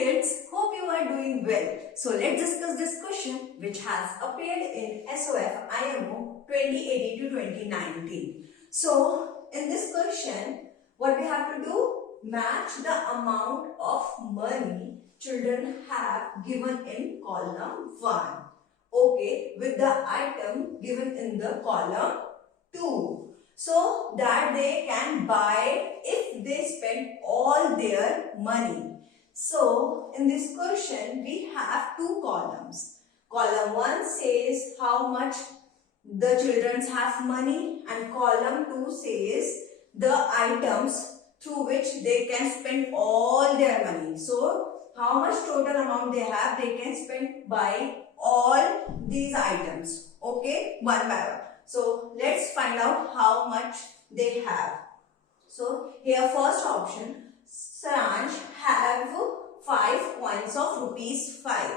kids, hope you are doing well. So let's discuss this question which has appeared in SOF IMO 2018 to 2019. So in this question, what we have to do? Match the amount of money children have given in column 1. Okay, with the item given in the column 2. So that they can buy if they spend all their money. So in this question we have two columns. Column 1 says how much the children have money, and column 2 says the items through which they can spend all their money. So how much total amount they have, they can spend by all these items. Okay, one by one. So let's find out how much they have. So here first option, Saransh have 5 coins of rupees 5.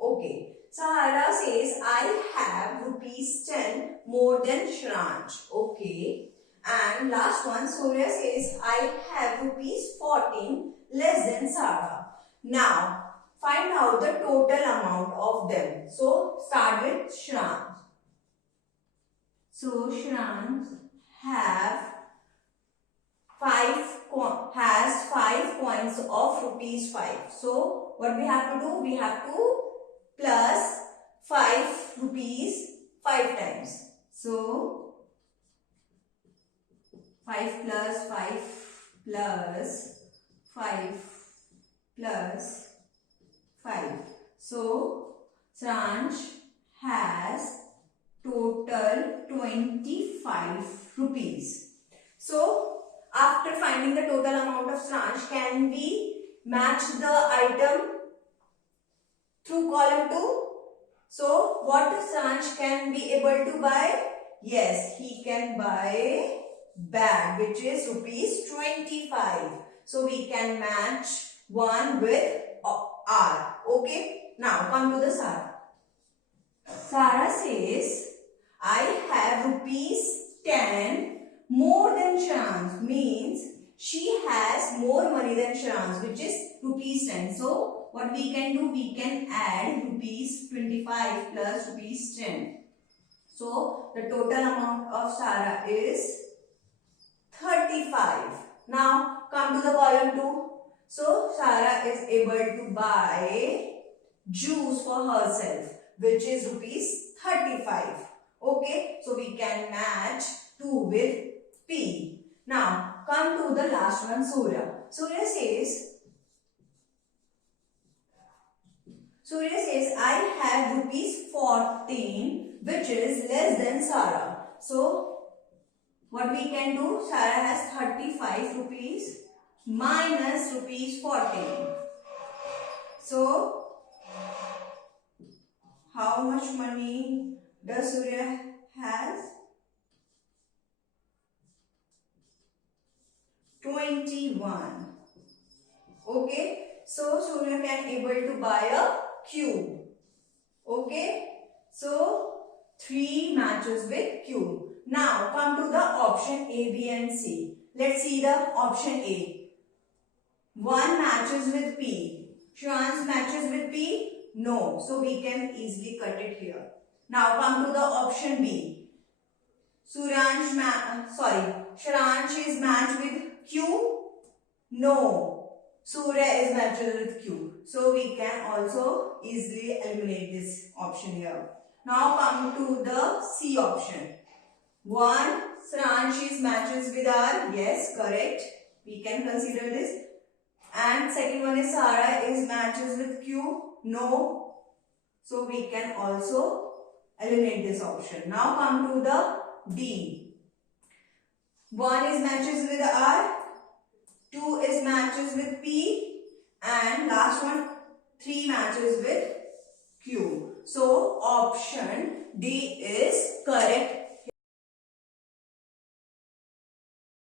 Okay. Sahara says I have rupees 10 more than Shranch. Okay. And last one, Surya says I have rupees 14 less than Sara. Now find out the total amount of them. So start with Shranch. So Shranch has 5 coins of rupees 5. So what we have to do? We have to plus 5 rupees 5 times. So 5 plus 5 plus 5 plus 5. So Shranch has total 25 rupees. So after finding the total amount of Shranch, can we match the item through column 2? So what Shranch can be able to buy? Yes, he can buy bag, which is rupees 25. So we can match 1 with R. Okay. Now come to the Sara. Sara says I have rupees 10 more than Shranch, means she has more money than Shranch, which is rupees 10. So what we can do? We can add rupees 25 plus rupees 10. So the total amount of Sara is 35. Now come to the column 2. So Sara is able to buy juice for herself, which is rupees 35. Okay, so we can match 2 with P. Now come to the last one, Surya. Surya says I have rupees 14, which is less than Sara. So what we can do? Sara has 35 rupees minus rupees 14. So how much money does Surya has? 21. Okay. So Surya can able to buy a cube. Okay. So 3 matches with cube. Now come to the option A, B and C. Let's see the option A. 1 matches with P. Shranch matches with P? No. So we can easily cut it here. Now come to the option B. Shranch is matched with Q? No. Surya is matched with Q. So we can also easily eliminate this option here. Now come to the C option. 1 Shranch is matches with R. Yes, correct. We can consider this. And second one is Sara is matches with Q. No. So we can also eliminate this option. Now come to the D. 1 is matches with R. 2 is matches with P. And last one 3 matches with Q. So option D is correct